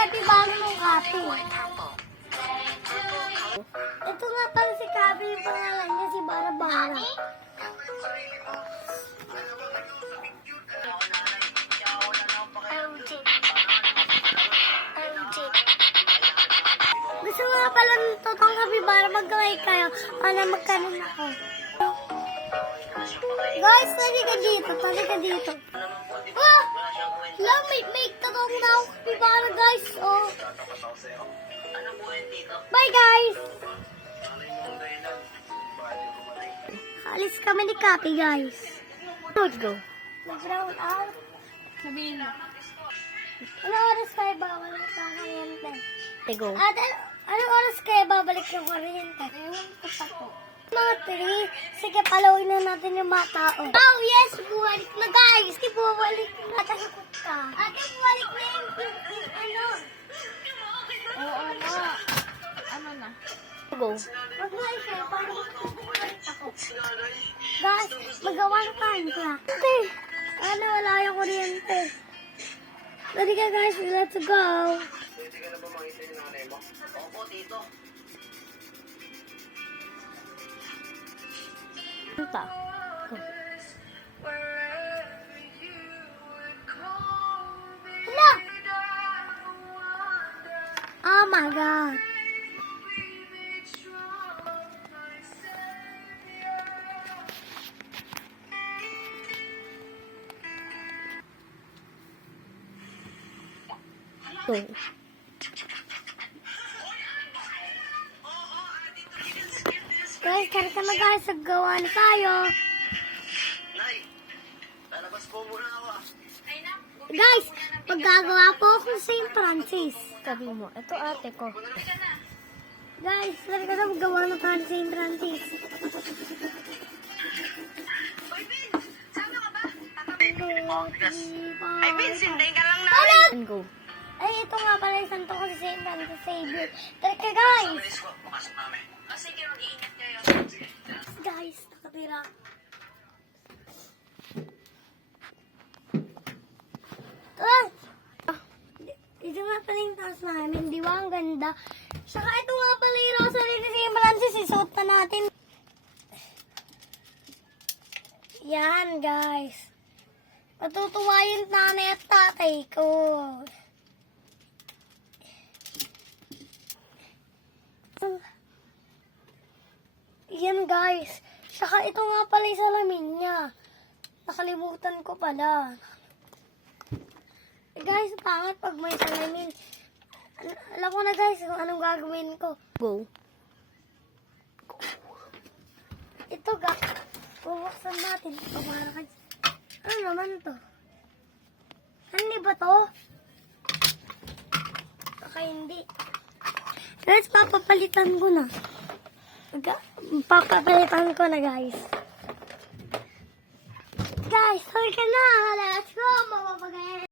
kapibara ng Kapi. Ito nga pala si Kapi, yung pangalan niya si Bara-Bara. Gusto nga pala ng totoong kapibara magkaway kayo para magkaroon ako. Guys, talika dito. Oh! Lang, may totoong na ako kapibara, guys. Oh. Bye, guys! Alis kami ni Kapi, guys. Let's go. Mag-round out. Sabihin mo. Ano oras kayo babalik ng kuryente? Go. Ate, ano oras kayo babalik ng kuryente? Ewan ko pa po. Mga 3. Sige, palawin na natin yung mga tao. Oh, yes! Bumalik na, guys! Di bumalik na. Takot ka. Ate, bumalik na yung ano. Oo na. Ano na? Go. Wag na kayo, paano bumalik ako? Guys, magawa na tayo ka. Ate, ano, wala yung kuryente. Ready ka, guys, let's go. Pwede ka na ba makita yung nanay mo? Opo, dito. Ano pa? Go. Hala! Oh my God. Go. Guys, karita na guys, gawa na tayo. Nay, lalabas po muna ako. Guys, maggagawa po ako sa St. Francis. Sabi mo, ito ate ko. Guys, karita na magawa na tayo sa St. Francis. Ay, Vince, hintayin ka lang na. Ano? Go. Ay, ito nga pala yung santo ko si St. Francis Xavier. Teka guys! Bilis ko, pumasok namin. Sige, mag-iingat kayo. Sige. Guys, nakatira. Ah! Ito nga pala yung taas namin. Di ba ang ganda? Saka ito nga pala yung rosary ni St. Francis. Isuot na natin. Yan, guys. Matutuwa yung nanay at tatay ko. Yan, guys. Saka ito nga pala yung salamin niya. Nakalimutan ko pala. Guys, pangat pag may salamin. Alam ko na guys kung anong gagawin ko. Go. Ito bubuksan natin. Ano naman to? Hindi ba to? Okay, hindi. Guys, papapalitan ko na. Papapalitan ko na, guys. Guys, sorry ka na. Let's go. Mapapagayin.